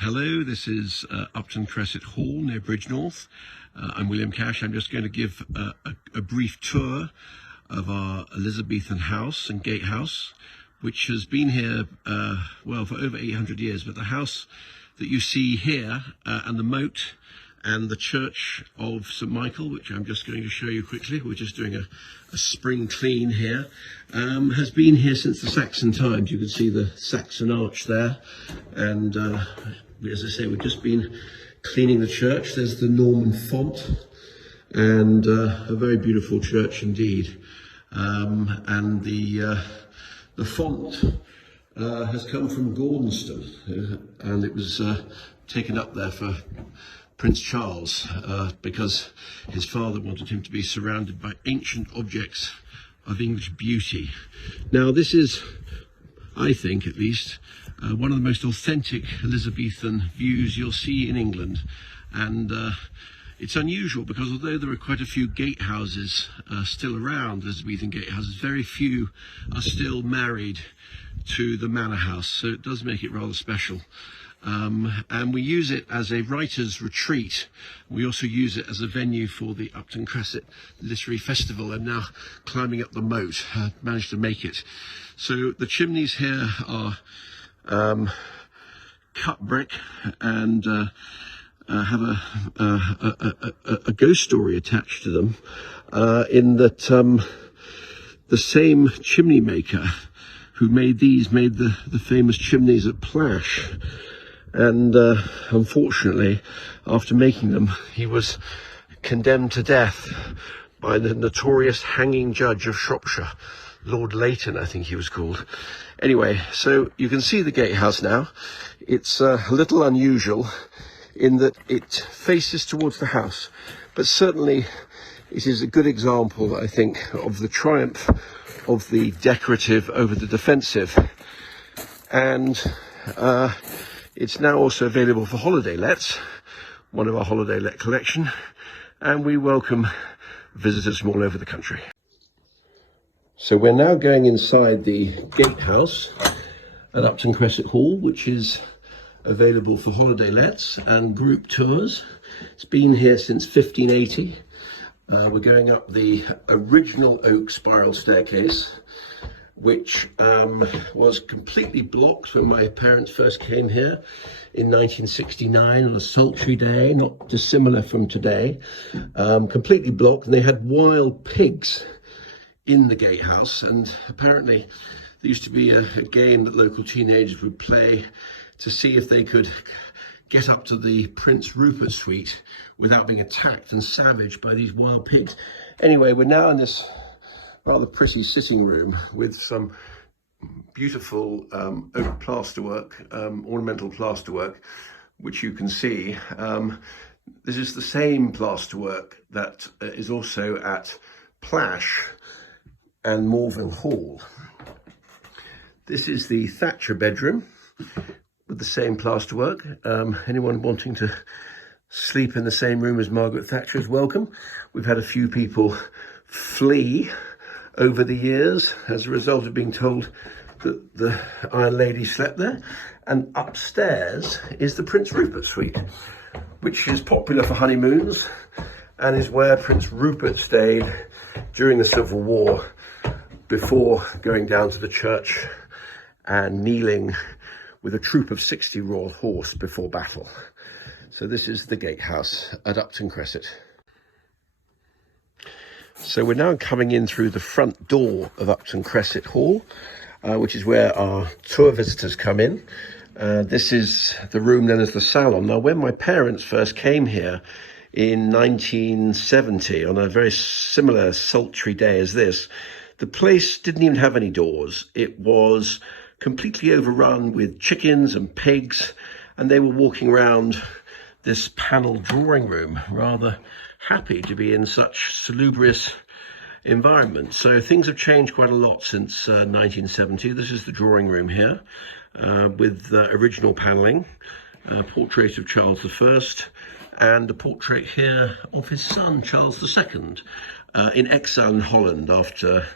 Hello, this is Upton Cressett Hall near Bridgnorth. I'm William Cash. I'm just going to give a brief tour of our Elizabethan house and Gatehouse, which has been here, for over 800 years. But the house that you see here and the moat and the church of St Michael, which I'm just going to show you quickly, we're just doing a spring clean here, has been here since the Saxon times. You can see the Saxon arch there, and as I say, we've just been cleaning the church. There's the Norman font, and a very beautiful church indeed. And the font has come from Gordonston, and it was taken up there for Prince Charles because his father wanted him to be surrounded by ancient objects of English beauty. Now this is, I think at least, one of the most authentic Elizabethan views you'll see in England, and it's unusual because although there are quite a few gatehouses still around, Elizabethan gatehouses, very few are still married to the manor house, so it does make it rather special. And we use it as a writer's retreat. We also use it as a venue for the Upton Cressett Literary Festival. I'm now climbing up the moat. I managed to make it. So the chimneys here are cut brick and have a ghost story attached to them, in that the same chimney maker who made these made the famous chimneys at Plash. And unfortunately, after making them, he was condemned to death by the notorious hanging judge of Shropshire, Lord Leighton, I think he was called. Anyway, so you can see the gatehouse now. It's a little unusual in that it faces towards the house, but certainly it is a good example, I think, of the triumph of the decorative over the defensive. And it's now also available for holiday lets, one of our holiday let collection, and we welcome visitors from all over the country. So we're now going inside the Gatehouse at Upton Cressett Hall, which is available for holiday lets and group tours. It's been here since 1580. We're going up the original oak spiral staircase, which was completely blocked when my parents first came here in 1969 on a sultry day, not dissimilar from today. Completely blocked, and they had wild pigs in the gatehouse, and apparently there used to be a game that local teenagers would play to see if they could get up to the Prince Rupert suite without being attacked and savaged by these wild pigs. Anyway, we're now in this rather pretty sitting room with some beautiful oak plasterwork, ornamental plasterwork, which you can see. This is the same plasterwork that is also at Plash and Morville Hall. This is the Thatcher bedroom with the same plasterwork. Anyone wanting to sleep in the same room as Margaret Thatcher is welcome. We've had a few people flee over the years as a result of being told that the Iron Lady slept there. And upstairs is the Prince Rupert suite, which is popular for honeymoons and is where Prince Rupert stayed during the Civil War before going down to the church and kneeling with a troop of 60 Royal Horse before battle. So this is the Gatehouse at Upton Cressett. So we're now coming in through the front door of Upton Cressett Hall, which is where our tour visitors come in. This is the room known as the Salon. Now, when my parents first came here in 1970, on a very similar sultry day as this, the place didn't even have any doors. It was completely overrun with chickens and pigs, and they were walking around this panelled drawing room, rather happy to be in such salubrious environment. So things have changed quite a lot since 1970. This is the drawing room here, with original panelling, a portrait of Charles I, and a portrait here of his son, Charles II, in exile in Holland after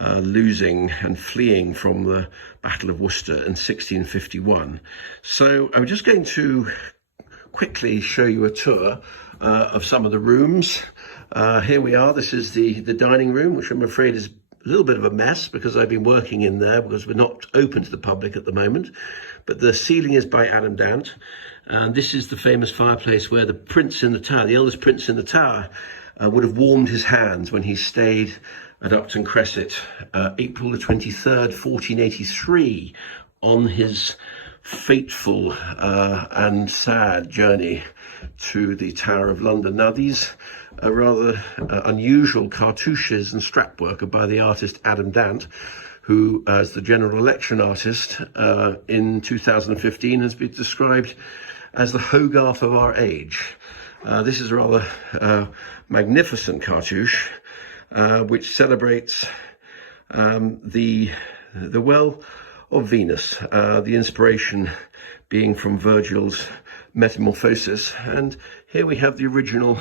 losing and fleeing from the Battle of Worcester in 1651. So I'm just going to quickly show you a tour of some of the rooms. Here we are. This is the dining room, which I'm afraid is a little bit of a mess because I've been working in there because we're not open to the public at the moment. But the ceiling is by Adam Dant. And this is the famous fireplace where the prince in the tower, the eldest prince in the tower, would have warmed his hands when he stayed at Upton Cressett, April the 23rd, 1483, on his fateful and sad journey to the Tower of London. Now, these are rather unusual cartouches and strapwork are by the artist Adam Dant, who, as the general election artist in 2015, has been described as the Hogarth of our age. This is a rather magnificent cartouche, which celebrates the well of Venus, the inspiration being from Virgil's Metamorphosis. And here we have the original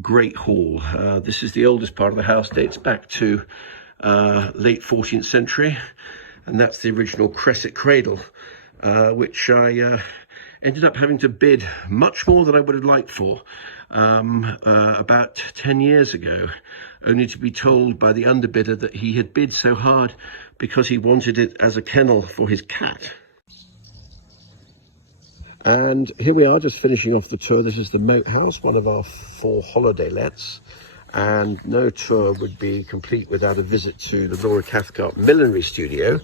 Great Hall. This is the oldest part of the house, dates back to late 14th century, and that's the original Cressett cradle, which I ended up having to bid much more than I would have liked for about 10 years ago, only to be told by the underbidder that he had bid so hard because he wanted it as a kennel for his cat. And here we are, just finishing off the tour. This is the Moat House, one of our 4 holiday lets. And no tour would be complete without a visit to the Laura Cathcart millinery studio.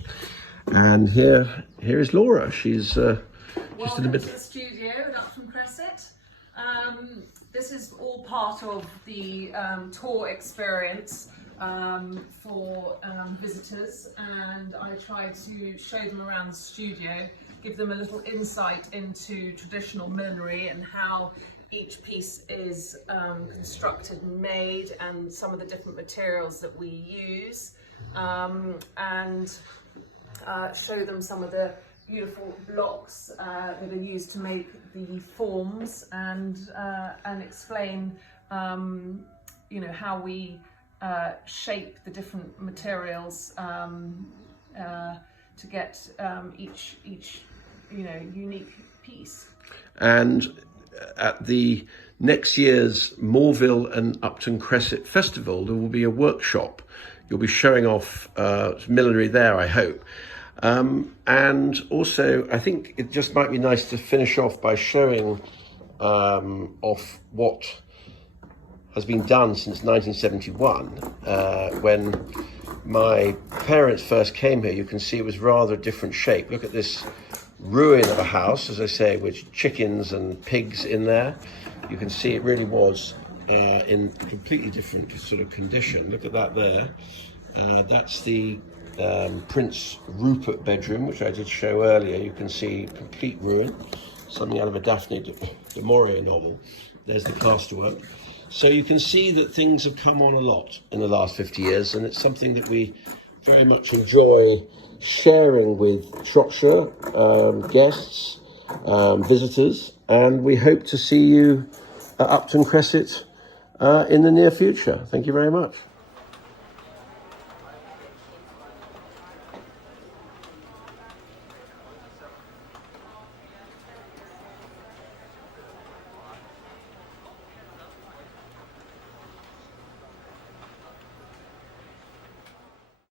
And here is Laura. She's just in the middle. To the studio at Upton Cressett. This is all part of the tour experience for visitors, and I try to show them around the studio, give them a little insight into traditional millinery and how each piece is constructed and made, and some of the different materials that we use, and show them some of the beautiful blocks that are used to make the forms, and explain how we shape the different materials to get each unique piece. And at the next year's Moreville and Upton Cressett Festival, there will be a workshop. You'll be showing off millinery there, I hope. And also, I think it just might be nice to finish off by showing off what has been done since 1971. When my parents first came here, you can see it was rather a different shape. Look at this ruin of a house, as I say, with chickens and pigs in there. You can see it really was in completely different sort of condition. Look at that there. That's the Prince Rupert bedroom, which I did show earlier. You can see complete ruin, something out of a Daphne du Maurier novel. There's the plasterwork. So you can see that things have come on a lot in the last 50 years, and it's something that we very much enjoy sharing with Shropshire guests, visitors, and we hope to see you at Upton Cressett in the near future. Thank you very much.